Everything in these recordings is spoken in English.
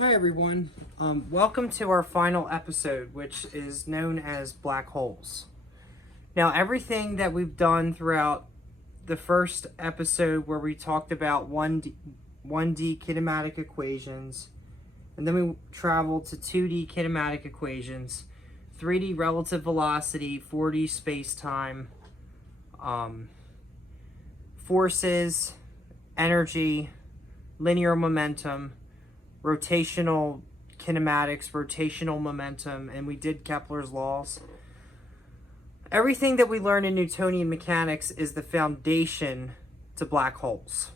Hi everyone, welcome to our final episode, which is known as black holes. Now, everything that we've done throughout the first episode where we talked about 1D kinematic equations, and then we traveled to 2D kinematic equations, 3D relative velocity, 4D space-time, forces, energy, linear momentum, rotational kinematics, rotational momentum, and we did Kepler's laws. Everything that we learn in Newtonian mechanics is the foundation to black holes.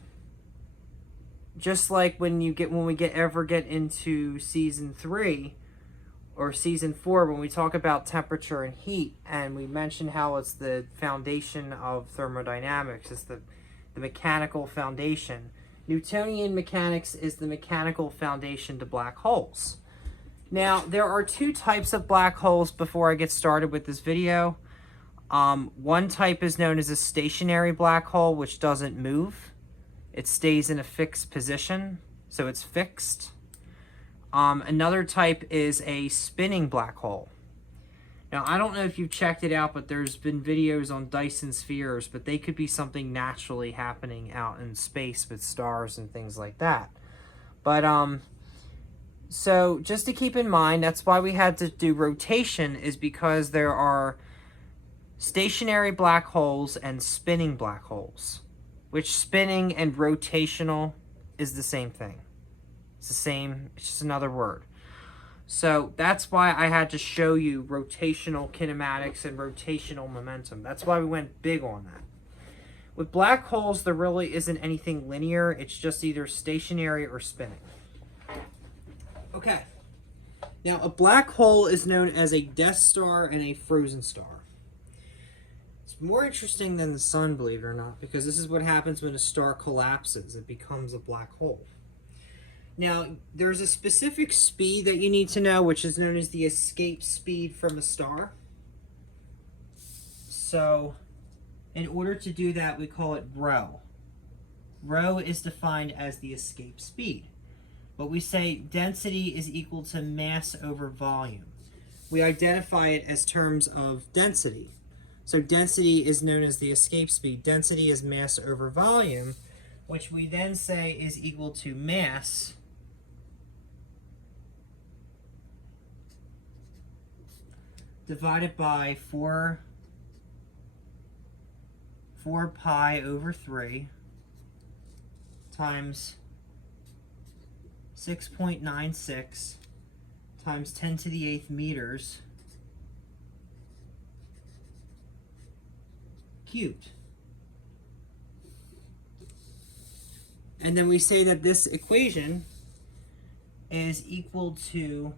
Just like when we ever get into season 3 or season 4, when we talk about temperature and heat, and we mention how it's the foundation of thermodynamics, it's the mechanical foundation. Newtonian mechanics is the mechanical foundation to black holes. Now, there are two types of black holes before I get started with this video. One type is known as a stationary black hole, which doesn't move. It stays in a fixed position, so it's fixed. Another type is a spinning black hole. Now, I don't know if you've checked it out, but there's been videos on Dyson spheres, but they could be something naturally happening out in space with stars and things like that. But, so just to keep in mind, that's why we had to do rotation, is because there are stationary black holes and spinning black holes, which spinning and rotational is the same thing. It's the same, it's just another word. So that's why I had to show you rotational kinematics and rotational momentum. That's why we went big on that. With black holes, there really isn't anything linear. It's just either stationary or spinning. Okay. Now, a black hole is known as a Death Star and a frozen star. It's more interesting than the sun, believe it or not, because this is what happens when a star collapses. It becomes a black hole. Now, there's a specific speed that you need to know, which is known as the escape speed from a star. So, in order to do that, we call it rho. Rho is defined as the escape speed. But we say density is equal to mass over volume. We identify it as terms of density. So density is known as the escape speed. Density is mass over volume, which we then say is equal to mass divided by 4 pi over 3 times 6.96 times 10 to the 8th meters cubed. And then we say that this equation is equal to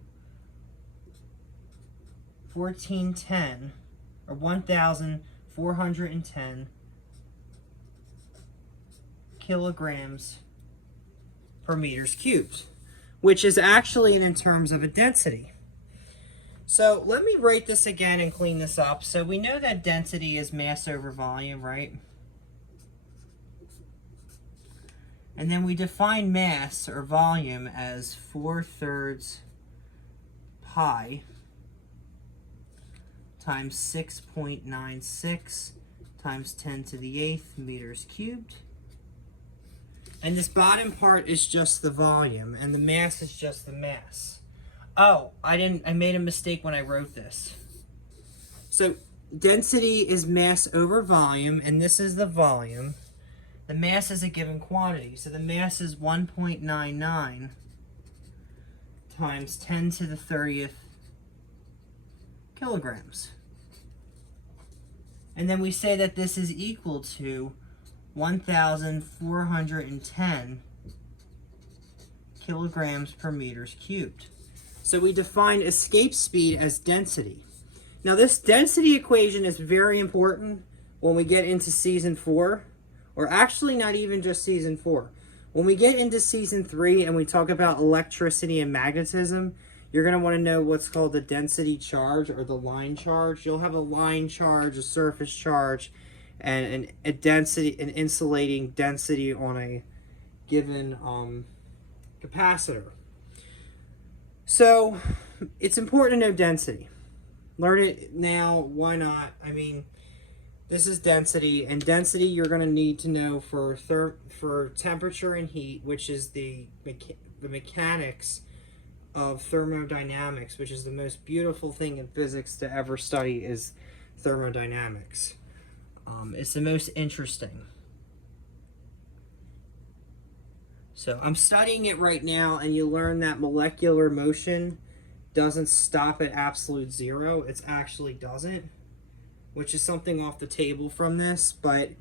1410 or 1,410 kilograms per meters cubed, which is actually in terms of a density. So let me write this again and clean this up. So we know that density is mass over volume, right? And then we define mass or volume as 4/3 pi times 6.96 times 10 to the 8th meters cubed. And this bottom part is just the volume, and the mass is just the mass. Oh, I made a mistake when I wrote this. So density is mass over volume, and this is the volume. The mass is a given quantity, so the mass is 1.99 times 10 to the 30th kilograms. And then we say that this is equal to 1,410 kilograms per meters cubed. So we define escape speed as density. Now this density equation is very important when we get into season 4, or actually not even just season 4. When we get into season 3 and we talk about electricity and magnetism, you're going to want to know what's called the density charge or the line charge. You'll have a line charge, a surface charge, and an insulating density on a given capacitor. So it's important to know density. Learn it now. Why not? I mean, this is density, and density you're going to need to know for temperature and heat, which is the mechanics of thermodynamics, which is the most beautiful thing in physics to ever study is thermodynamics. It's the most interesting. So I'm studying it right now, and you learn that molecular motion doesn't stop at absolute zero. It actually doesn't, which is something off the table from this. But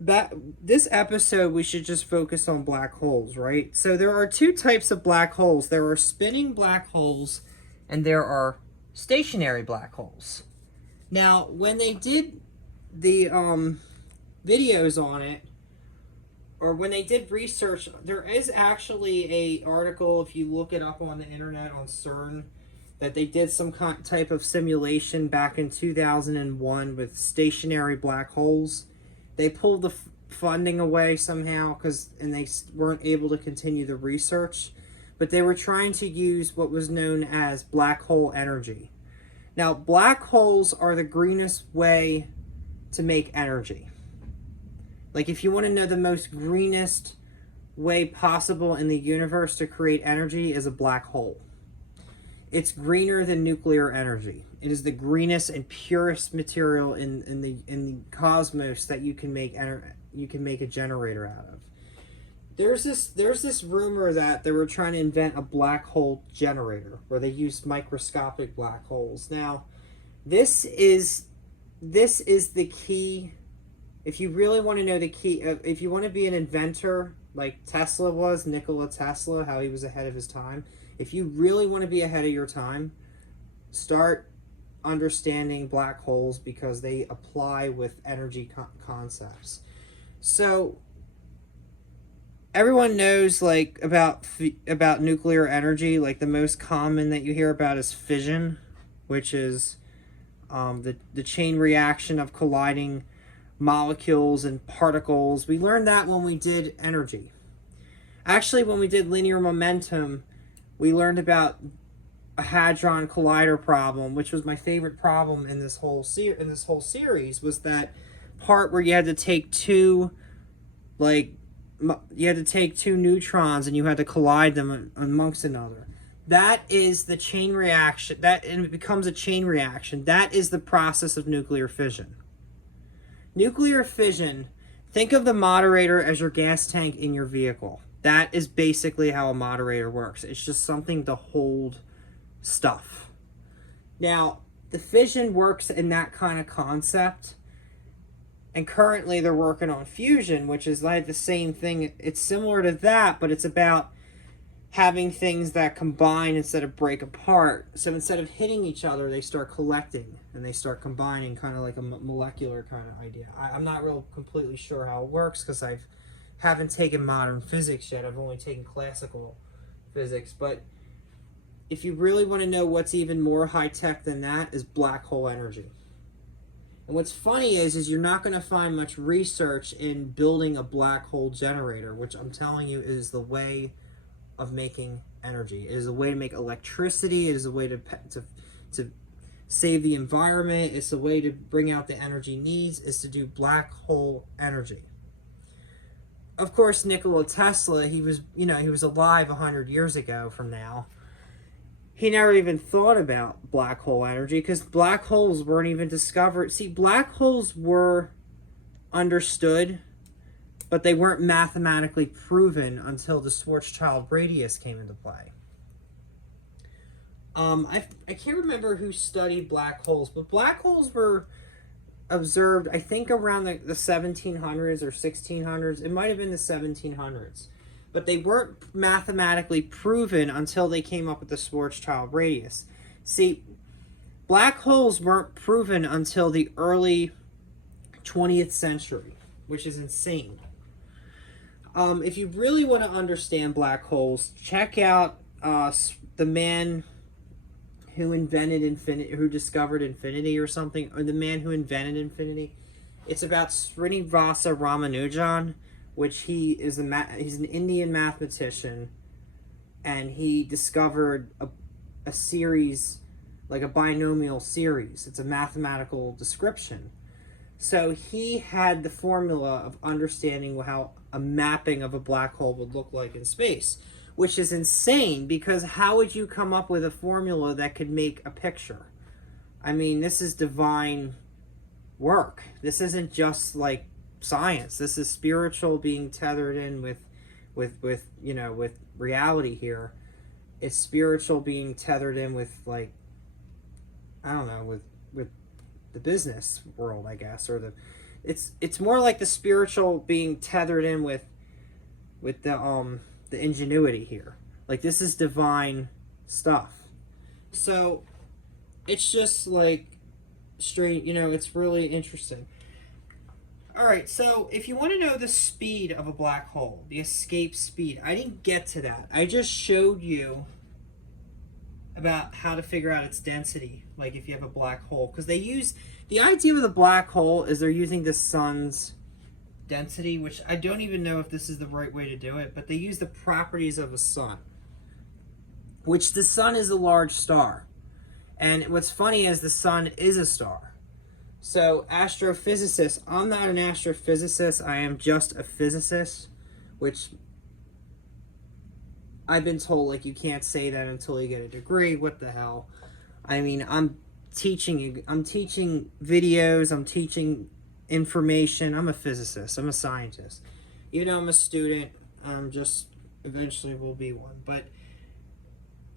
this episode, we should just focus on black holes, right? So there are two types of black holes. There are spinning black holes, and there are stationary black holes. Now, when they did the videos on it, or when they did research, there is actually a article, if you look it up on the internet on CERN, that they did some type of simulation back in 2001 with stationary black holes. They pulled the funding away somehow and they weren't able to continue the research, but they were trying to use what was known as black hole energy. Now, black holes are the greenest way to make energy. Like, if you want to know the most greenest way possible in the universe to create energy is a black hole. It's greener than nuclear energy. It is the greenest and purest material in the cosmos that you can make a generator out of. There's this rumor that they were trying to invent a black hole generator where they used microscopic black holes. Now, this is the key. If you really want to know the key, if you want to be an inventor like Tesla was, Nikola Tesla, how he was ahead of his time, if you really want to be ahead of your time, start understanding black holes because they apply with energy concepts. So everyone knows like about nuclear energy. Like the most common that you hear about is fission, which is the chain reaction of colliding molecules and particles. We learned that when we did energy. Actually, when we did linear momentum, we learned about a hadron collider problem, which was my favorite problem in this whole series. Was that part where you had to take two neutrons and you had to collide them amongst another. That is the chain reaction. And it becomes a chain reaction. That is the process of nuclear fission. Nuclear fission, think of the moderator as your gas tank in your vehicle. That is basically how a moderator works. It's just something to hold stuff. Now, the fission works in that kind of concept. And currently they're working on fusion, which is like the same thing. It's similar to that, but it's about having things that combine instead of break apart. So instead of hitting each other, they start collecting and they start combining, kind of like a molecular kind of idea. I'm not real completely sure how it works because I haven't taken modern physics yet. I've only taken classical physics. But if you really want to know what's even more high-tech than that is black hole energy. And what's funny is you're not going to find much research in building a black hole generator, which I'm telling you is the way of making energy. It is a way to make electricity. It is a way to save the environment. It's a way to bring out the energy needs, is to do black hole energy. Of course, Nikola Tesla, he was alive 100 years ago from now. He never even thought about black hole energy because black holes weren't even discovered. See, black holes were understood, but they weren't mathematically proven until the Schwarzschild radius came into play. I can't remember who studied black holes, but black holes were observed, I think, around the 1700s or 1600s. It might have been the 1700s. But they weren't mathematically proven until they came up with the Schwarzschild radius. See, black holes weren't proven until the early 20th century, which is insane. If you really want to understand black holes, check out the man who discovered infinity or something, or the man who invented infinity. It's about Srinivasa Ramanujan, which he's an Indian mathematician, and he discovered a series, like a binomial series. It's a mathematical description. So he had the formula of understanding how a mapping of a black hole would look like in space, which is insane, because how would you come up with a formula that could make a picture? I mean, this is divine work. This isn't just like science. This is spiritual being tethered in with reality here. It's spiritual being tethered in with, like, I don't know, with the business world, I guess, or it's more like the spiritual being tethered in with the ingenuity here. Like, this is divine stuff. So it's just like strange, it's really interesting. All right, so if you want to know the speed of a black hole, the escape speed, I didn't get to that. I just showed you about how to figure out its density, like if you have a black hole. Because the idea of the black hole is they're using the sun's density, which I don't even know if this is the right way to do it, but they use the properties of a sun, which the sun is a large star. And what's funny is the sun is a star. So astrophysicists, I'm not an astrophysicist, I am just a physicist, which I've been told, like, you can't say that until you get a degree. What the hell? I mean, I'm teaching videos, I'm teaching information. I'm a physicist, I'm a scientist. Even though I'm a student, I'm just eventually will be one. But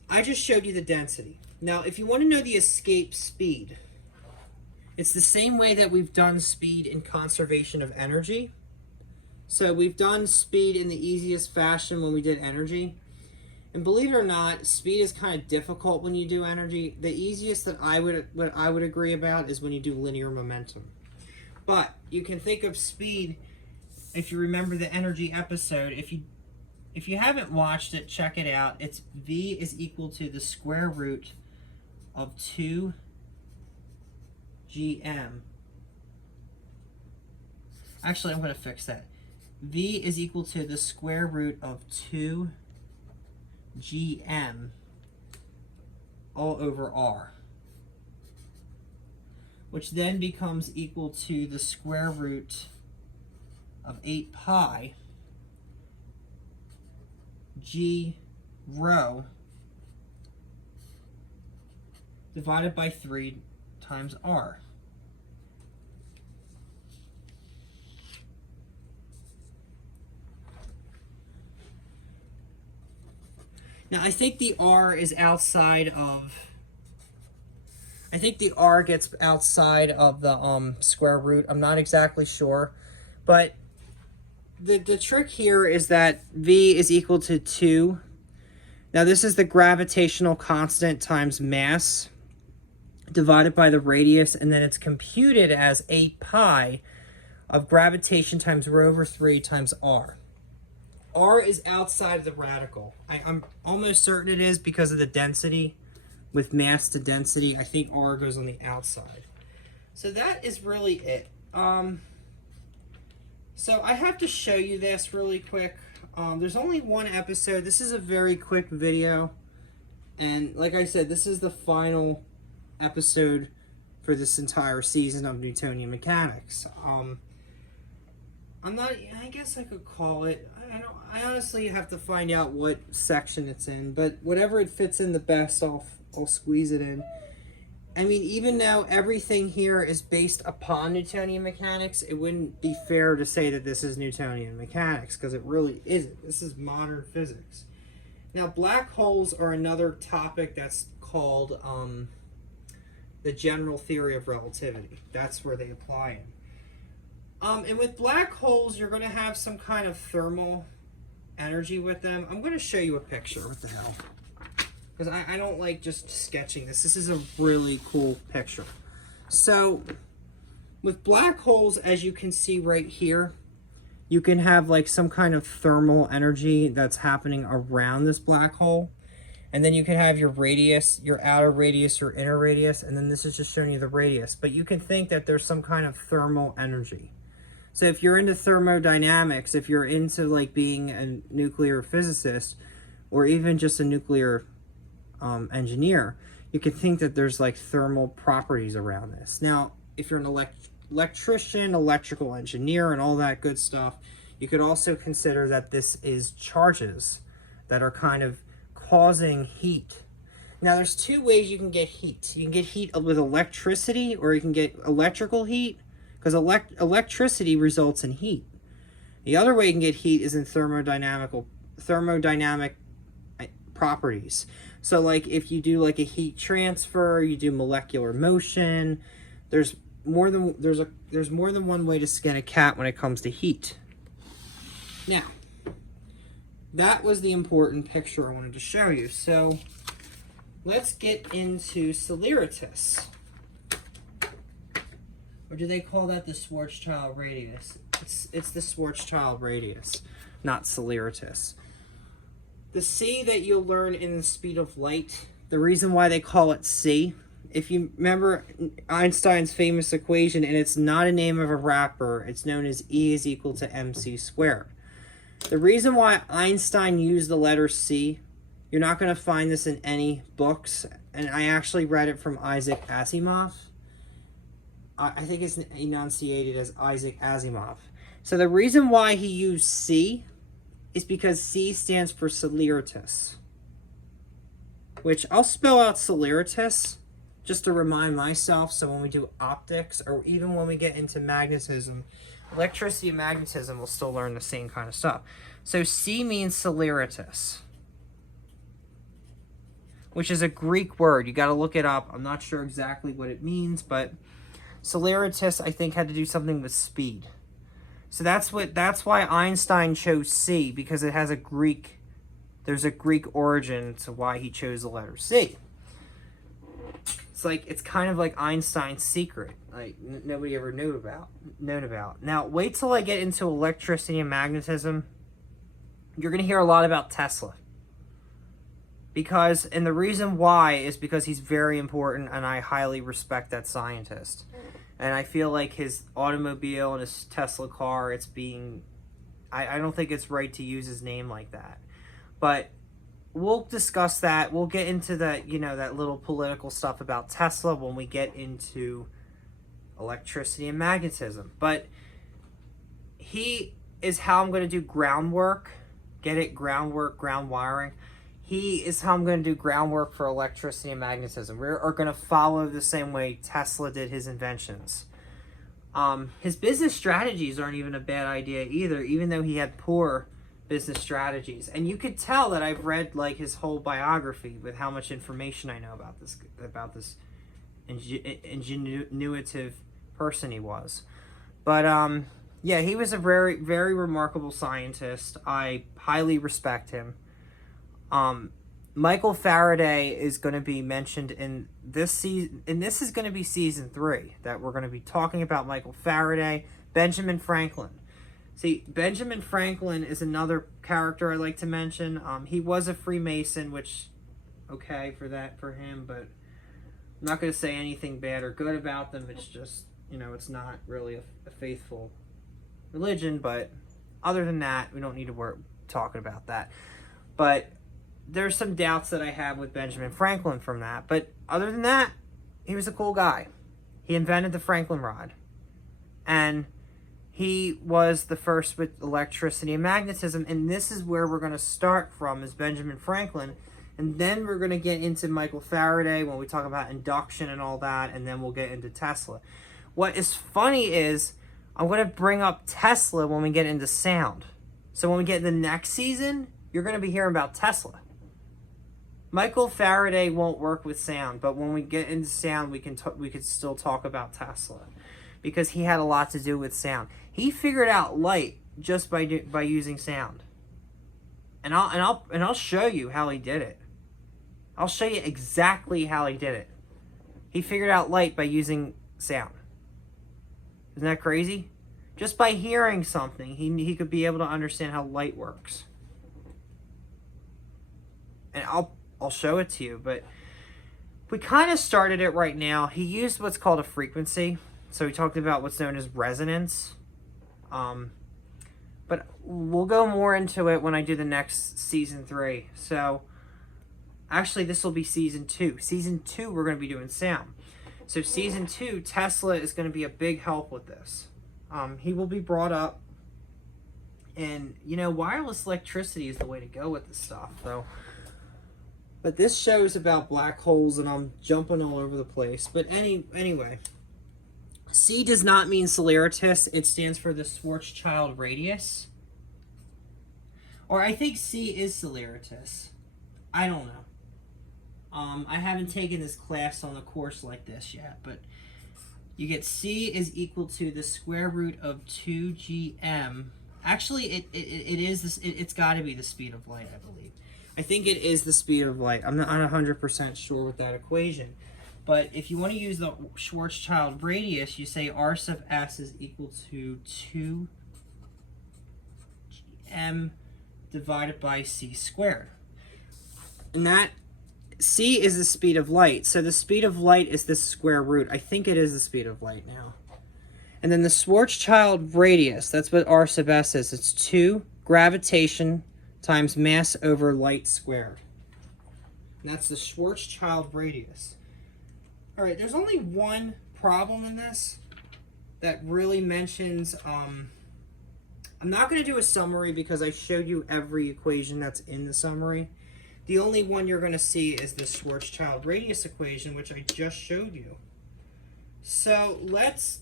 I just showed you the density. Now, if you want to know the escape speed, it's the same way that we've done speed in conservation of energy. So we've done speed in the easiest fashion when we did energy. And believe it or not, speed is kind of difficult when you do energy. The easiest that what I would agree about is when you do linear momentum. But you can think of speed, if you remember the energy episode. If you haven't watched it, check it out. It's V is equal to the square root of 2 GM. Actually, I'm going to fix that. V is equal to the square root of 2 GM all over R, which then becomes equal to the square root of 8 pi G rho divided by 3 times R. Now, I think the R is outside of, I think the R gets outside of the square root. I'm not exactly sure. But the trick here is that V is equal to 2. Now, this is the gravitational constant times mass divided by the radius, and then it's computed as 8 pi of gravitation times rho over 3 times R. R is outside of the radical. I'm almost certain it is because of the density. With mass to density, I think R goes on the outside. So that is really it. So I have to show you this really quick. There's only one episode. This is a very quick video. And like I said, this is the final episode for this entire season of Newtonian mechanics. I guess I could call it, I honestly have to find out what section it's in, but whatever it fits in the best, I'll squeeze it in. I mean, even though everything here is based upon Newtonian mechanics, it wouldn't be fair to say that this is Newtonian mechanics, because it really isn't. This is modern physics. Now, black holes are another topic that's called the general theory of relativity. That's where they apply it. And with black holes, you're going to have some kind of thermal energy with them. I'm going to show you a picture. What the hell? Because I don't like just sketching this. This is a really cool picture. So, with black holes, as you can see right here, you can have like some kind of thermal energy that's happening around this black hole. And then you can have your radius, your outer radius, your inner radius, and then this is just showing you the radius. But you can think that there's some kind of thermal energy. So if you're into thermodynamics, if you're into like being a nuclear physicist, or even just a nuclear engineer, you can think that there's like thermal properties around this. Now, if you're an electrician, electrical engineer, and all that good stuff, you could also consider that this is charges that are kind of causing heat. Now, there's two ways you can get heat. You can get heat with electricity, or you can get electrical heat, because electricity results in heat. The other way you can get heat is in thermodynamic properties. So like if you do like a heat transfer, you do molecular motion, there's more than one way to skin a cat when it comes to heat. Now, that was the important picture I wanted to show you. So let's get into Celeritis. Or do they call that the Schwarzschild radius? It's the Schwarzschild radius, not Celeritis. The c that you'll learn in the speed of light, the reason why they call it c, if you remember Einstein's famous equation, and it's not a name of a rapper, it's known as E is equal to mc squared. The reason why Einstein used the letter c, you're not going to find this in any books, and I actually read it from Isaac Asimov. I think it's enunciated as Isaac Asimov. So the reason why he used c is because C stands for Celeritis, which I'll spell out Celeritis just to remind myself, so when we do optics, or even when we get into magnetism, electricity and magnetism, we'll still learn the same kind of stuff. So C means Celeritis, which is a Greek word. You got to look it up. I'm not sure exactly what it means, but Celeritis, I think, had to do something with speed. So that's why Einstein chose C, because it has there's a Greek origin to why he chose the letter C. It's kind of like Einstein's secret, like nobody ever known about. Now, wait till I get into electricity and magnetism. You're going to hear a lot about Tesla. And the reason why is because he's very important, and I highly respect that scientist. And I feel like his automobile and his Tesla car, I don't think it's right to use his name like that. But we'll discuss that. We'll get into that little political stuff about Tesla when we get into electricity and magnetism. But he is how I'm going to do groundwork. Get it? Groundwork, ground wiring. He is how I'm going to do groundwork for electricity and magnetism. We are going to follow the same way Tesla did his inventions. His business strategies aren't even a bad idea either, even though he had poor business strategies. And you could tell that I've read like his whole biography with how much information I know about this ingenuitive person he was. But yeah, he was a very, very remarkable scientist. I highly respect him. Michael Faraday is going to be mentioned in this season, and this is going to be season 3 that we're going to be talking about Michael Faraday, Benjamin Franklin. See, Benjamin Franklin is another character I like to mention. He was a Freemason, which, okay for him, but I'm not going to say anything bad or good about them. It's just, it's not really a faithful religion, but other than that, we don't need to worry talking about that. But there's some doubts that I have with Benjamin Franklin from that. But other than that, he was a cool guy. He invented the Franklin rod. And he was the first with electricity and magnetism. And this is where we're going to start from, is Benjamin Franklin. And then we're going to get into Michael Faraday when we talk about induction and all that. And then we'll get into Tesla. What is funny is I'm going to bring up Tesla when we get into sound. So when we get in the next season, you're going to be hearing about Tesla. Michael Faraday won't work with sound, but when we get into sound, we could still talk about Tesla, because he had a lot to do with sound. He figured out light just by using sound, and I'll show you how he did it. I'll show you exactly how he did it. He figured out light by using sound. Isn't that crazy? Just by hearing something, he could be able to understand how light works. And I'll show it to you, but we kind of started it right now. He used what's called a frequency. So he talked about what's known as resonance. But we'll go more into it when I do the next season 3. So actually this will be season 2. Season 2 we're going to be doing sound. So season 2, Tesla is going to be a big help with this. He will be brought up. And, you know, wireless electricity is the way to go with this stuff, though. But this show is about black holes, and I'm jumping all over the place. But anyway, C does not mean Celeritis. It stands for the Schwarzschild radius. Or I think C is Celeritis. I don't know. I haven't taken this class on a course like this yet, but you get C is equal to the square root of 2gm. Actually, it's got to be the speed of light, I believe. I think it is the speed of light. I'm not 100% sure with that equation. But if you want to use the Schwarzschild radius, you say r sub s is equal to 2gm divided by c squared. And that c is the speed of light. So the speed of light is this square root. I think it is the speed of light now. And then the Schwarzschild radius, that's what r sub s is. It's 2 gravitation times mass over light squared. And that's the Schwarzschild radius. All right, there's only one problem in this that really mentions, I'm not going to do a summary because I showed you every equation that's in the summary. The only one you're going to see is the Schwarzschild radius equation, which I just showed you. So let's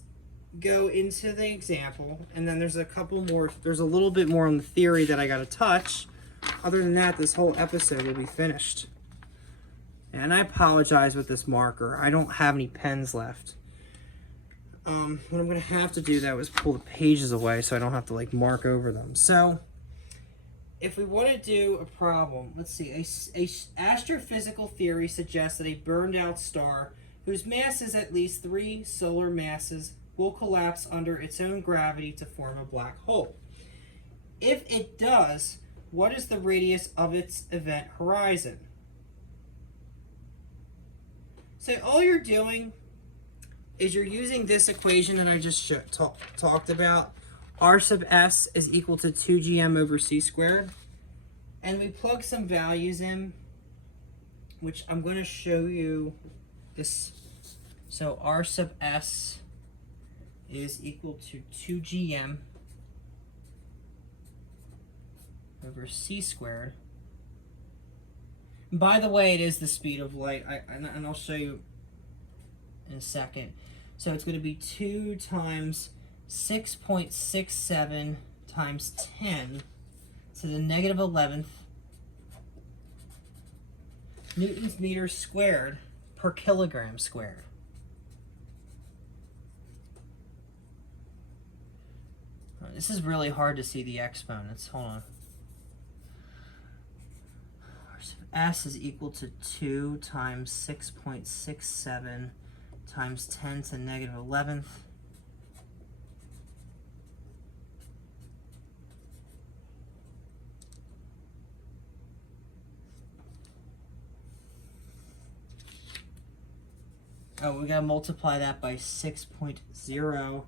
go into the example, and then there's a little bit more on the theory that I got to touch. Other than that, this whole episode will be finished. And I apologize with this marker. I don't have any pens left. What I'm going to have to do, though, is pull the pages away so I don't have to, like, mark over them. So, if we want to do a problem, let's see. A astrophysical theory suggests that a burned-out star whose mass is at least 3 solar masses will collapse under its own gravity to form a black hole. If it does, what is the radius of its event horizon? So all you're doing is you're using this equation that I just talked about. R sub s is equal to 2gm over c squared. And we plug some values in, which I'm going to show you this. So R sub s is equal to 2gm over c squared. And by the way, it is the speed of light, and I'll show you in a second. So it's going to be 2 times 6.67 times 10 to the negative 11th newtons meters squared per kilogram squared. This is really hard to see the exponents. Hold on. S is equal to 2 times 6.67 times 10 to the negative 11th. Oh, we gotta multiply that by 6.0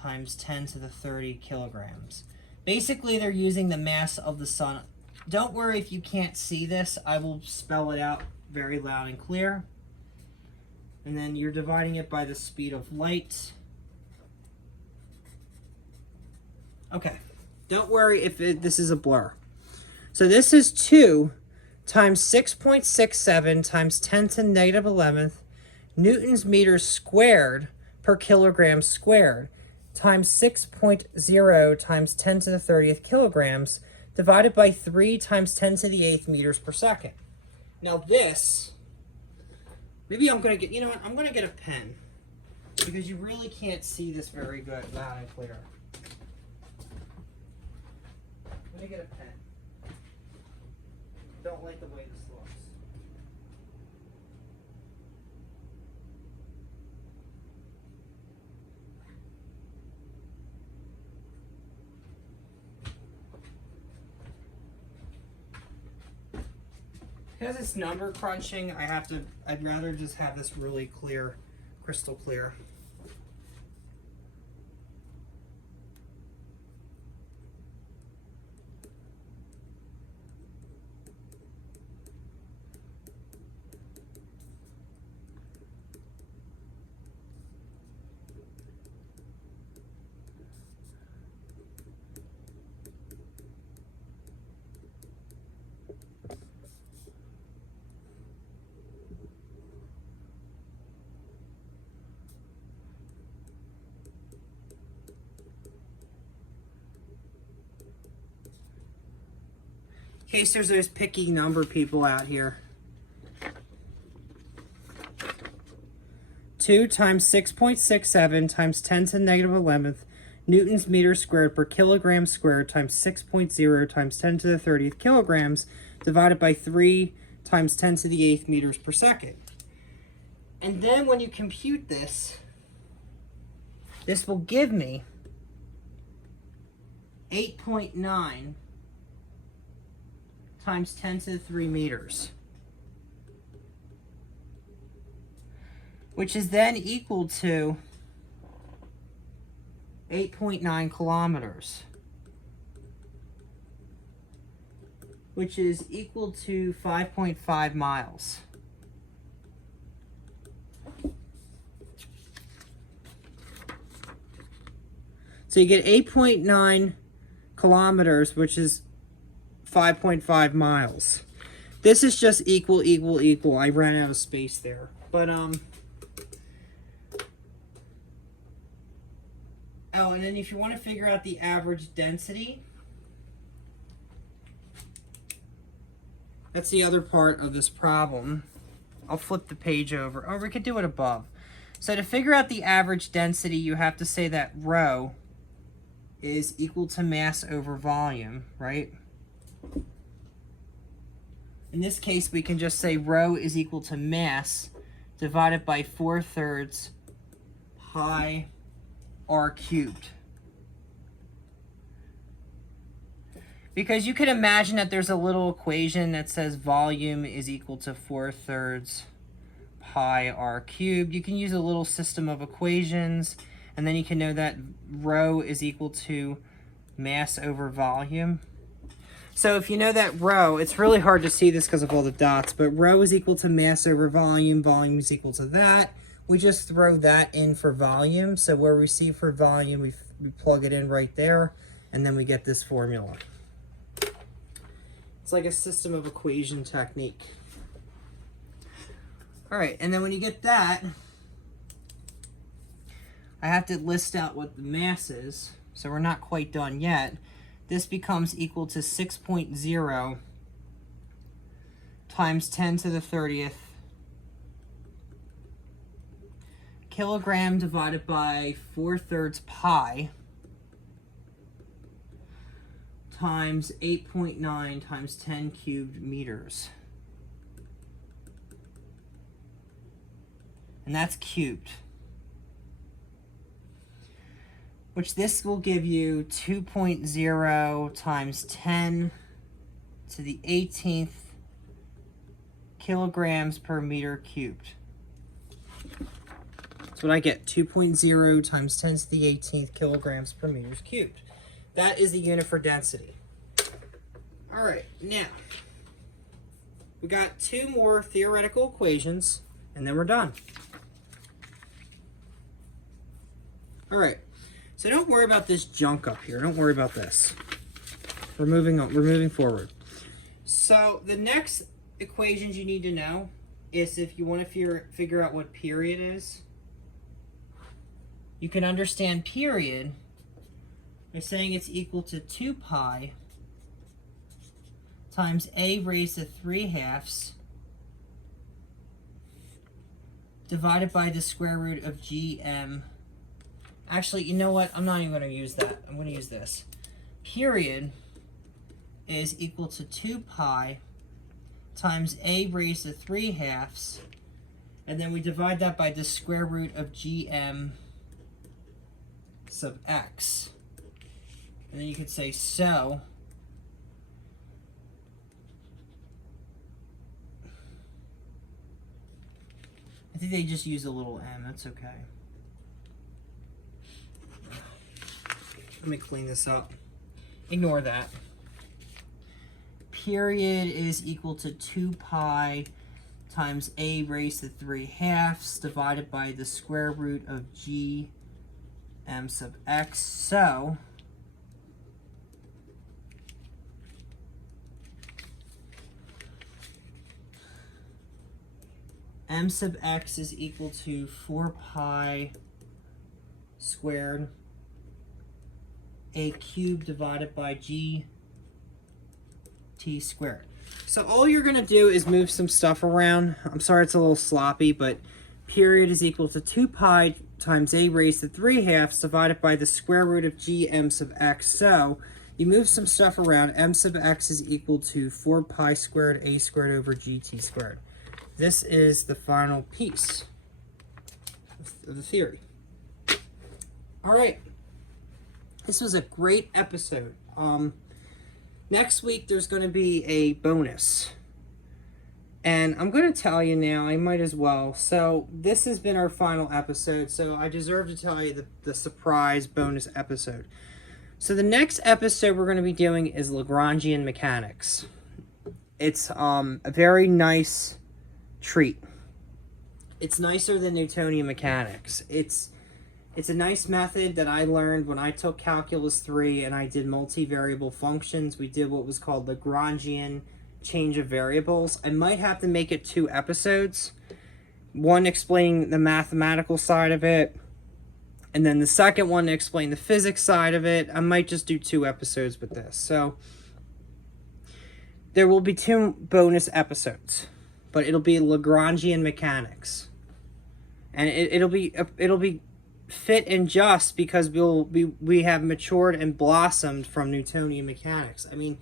times 10 to the 30 kilograms. Basically, they're using the mass of the sun. Don't worry if you can't see this. I will spell it out very loud and clear. And then you're dividing it by the speed of light. Okay. Don't worry if this is a blur. So this is 2 times 6.67 times 10 to the negative 11th newtons meters squared per kilogram squared times 6.0 times 10 to the 30th kilograms divided by 3 times 10 to the 8th meters per second. Now this, maybe I'm going to get, you know what, I'm going to get a pen because you really can't see this very good, loud and clear. Let me get a pen. Don't like the way this looks. Because it's number crunching, I'd rather just have this really clear, crystal clear. In case there's those picky number people out here. 2 times 6.67 times 10 to the negative 11th newtons meters squared per kilogram squared times 6.0 times 10 to the 30th kilograms divided by 3 times 10 to the 8th meters per second. And then when you compute this, this will give me 8.9 times 10 to the 3 meters, which is then equal to 8.9 kilometers, which is equal to 5.5 miles. So you get 8.9 kilometers, which is 5.5 miles. This is just equal, equal, equal. I ran out of space there. But, oh, and then if you want to figure out the average density, that's the other part of this problem. I'll flip the page over. Or we could do it above. So to figure out the average density, you have to say that rho is equal to mass over volume, right? In this case, we can just say rho is equal to mass divided by 4/3 pi r cubed. Because you can imagine that there's a little equation that says volume is equal to 4/3 pi r cubed. You can use a little system of equations, and then you can know that rho is equal to mass over volume. So if you know that rho, it's really hard to see this because of all the dots, but rho is equal to mass over volume. Volume is equal to that. We just throw that in for volume. So where we see for volume, we plug it in right there, and then we get this formula. It's like a system of equation technique. All right, and then when you get that, I have to list out what the mass is, so we're not quite done yet. This becomes equal to 6.0 times 10 to the 30th kilogram divided by 4/3 pi times 8.9 times 10 cubed meters. And that's cubed. Which this will give you 2.0 times 10 to the 18th kilograms per meter cubed. That's what I get, 2.0 times 10 to the 18th kilograms per meters cubed. That is the unit for density. All right, now, we got 2 more theoretical equations, and then we're done. All right. So don't worry about this junk up here. Don't worry about this. We're moving on. We're moving forward. So the next equations you need to know is if you want to figure out what period is. You can understand period by saying it's equal to 2 pi times a raised to 3/2 divided by the square root of gm. Actually, you know what? I'm not even going to use that. I'm going to use this. Period is equal to 2 pi times a raised to 3/2, and then we divide that by the square root of gm sub x. And then you could say so. I think they just use a little m. That's okay. Let me clean this up. Ignore that. Period is equal to 2 pi times a raised to 3/2 divided by the square root of g m sub x. So m sub x is equal to 4 pi squared a cubed divided by g t squared. So all you're going to do is move some stuff around. I'm sorry it's a little sloppy, but period is equal to 2 pi times a raised to 3/2 divided by the square root of g m sub x. So you move some stuff around. M sub x is equal to 4 pi squared a squared over gt squared. This is the final piece of the theory. All right. This was a great episode. Next week, there's going to be a bonus. And I'm going to tell you now, I might as well. So this has been our final episode, so I deserve to tell you the surprise bonus episode. So the next episode we're going to be doing is Lagrangian mechanics. It's a very nice treat. It's nicer than Newtonian mechanics. It's a nice method that I learned when I took Calculus 3 and I did multivariable functions. We did what was called Lagrangian change of variables. I might have to make it 2 episodes. One explaining the mathematical side of it, and then the second one to explain the physics side of it. I might just do 2 episodes with this. So there will be 2 bonus episodes, but it'll be Lagrangian mechanics. And it'll be fit and just because we have matured and blossomed from Newtonian mechanics. I mean,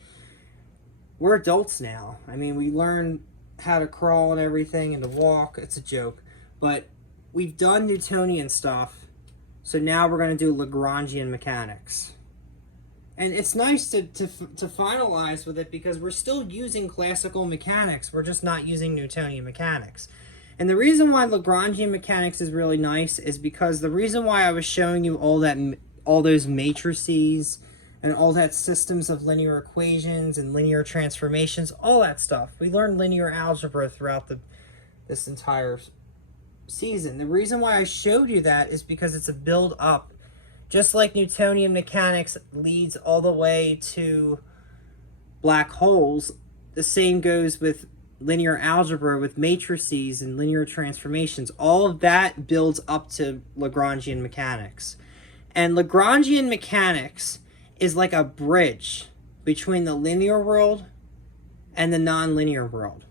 we're adults now. I mean, we learn how to crawl and everything and to walk. It's a joke. But we've done Newtonian stuff, so now we're going to do Lagrangian mechanics. And it's nice to finalize with it because we're still using classical mechanics. We're just not using Newtonian mechanics. And the reason why Lagrangian mechanics is really nice is because the reason why I was showing you all those matrices and all that systems of linear equations and linear transformations, all that stuff. We learned linear algebra throughout this entire season. The reason why I showed you that is because it's a build up. Just like Newtonian mechanics leads all the way to black holes, the same goes with linear algebra with matrices and linear transformations. All of that builds up to Lagrangian mechanics. And Lagrangian mechanics is like a bridge between the linear world and the nonlinear world.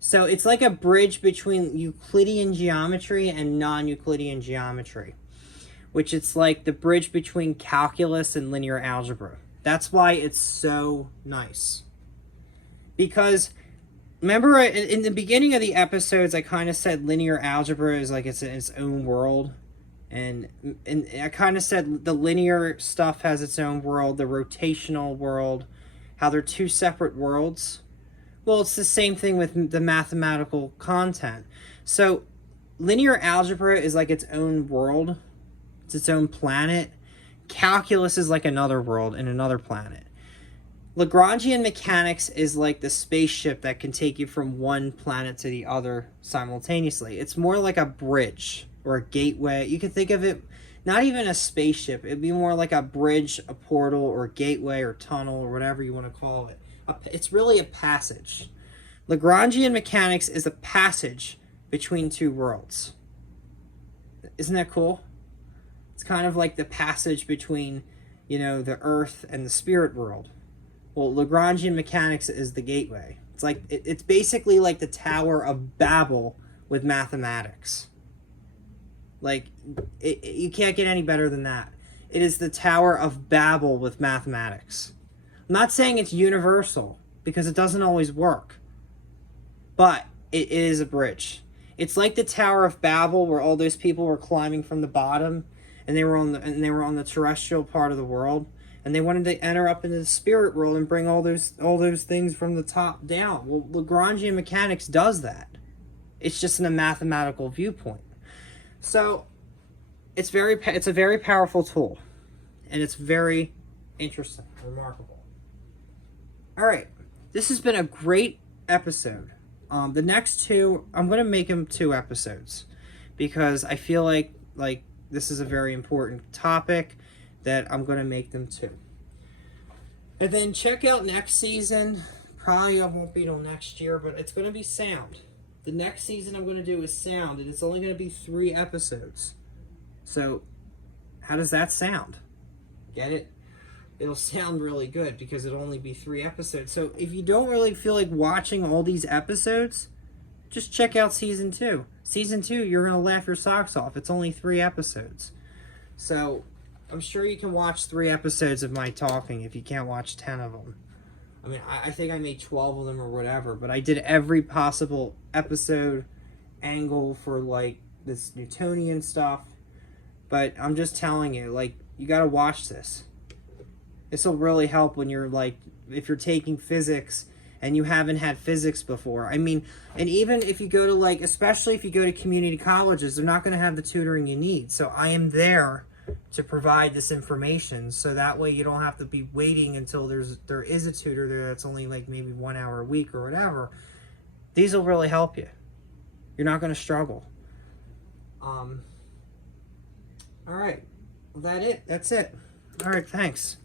So it's like a bridge between Euclidean geometry and non-Euclidean geometry, which it's like the bridge between calculus and linear algebra. That's why it's so nice. Because remember, in the beginning of the episodes, I kind of said linear algebra is like it's in its own world. And I kind of said the linear stuff has its own world, the rotational world, how they're 2 separate worlds. Well, it's the same thing with the mathematical content. So linear algebra is like its own world. It's its own planet. Calculus is like another world and another planet. Lagrangian mechanics is like the spaceship that can take you from one planet to the other simultaneously. It's more like a bridge or a gateway. You can think of it not even a spaceship. It'd be more like a bridge, a portal, or a gateway, or tunnel, or whatever you want to call it. It's really a passage. Lagrangian mechanics is a passage between 2 worlds. Isn't that cool? It's kind of like the passage between, the earth and the spirit world. Well, Lagrangian mechanics is the gateway. It's basically like the Tower of Babel with mathematics. You can't get any better than that. It is the Tower of Babel with mathematics. I'm not saying it's universal, because it doesn't always work. But it is a bridge. It's like the Tower of Babel, where all those people were climbing from the bottom, and they were on the terrestrial part of the world, and they wanted to enter up into the spirit world and bring all those things from the top down. Well, Lagrangian mechanics does that. It's just in a mathematical viewpoint. So it's a very powerful tool, and it's very interesting, remarkable. All right, this has been a great episode. The next 2, I'm going to make them 2 episodes because I feel like this is a very important topic that I'm going to make them 2. And then check out next season. Probably I won't be till next year, but it's going to be sound. The next season I'm going to do is sound, and it's only going to be 3 episodes. So, how does that sound? Get it? it'll sound really good because it'll only be 3 episodes. So if you don't really feel like watching all these episodes, just check out season 2. Season 2, you're going to laugh your socks off. It's only 3 episodes. So I'm sure you can watch 3 episodes of my talking if you can't watch 10 of them. I mean, I think I made 12 of them or whatever, but I did every possible episode angle for, like, this Newtonian stuff. But I'm just telling you, like, you got to watch this. This will really help when you're, like, if you're taking physics and you haven't had physics before. I mean, and even if you go to, like, especially if you go to community colleges, they're not going to have the tutoring you need. So I am there to provide this information, so that way you don't have to be waiting until there is a tutor there that's only like maybe 1 hour a week or whatever. These will really help you. You're not going to struggle. All right. Well, that's it. All right, thanks.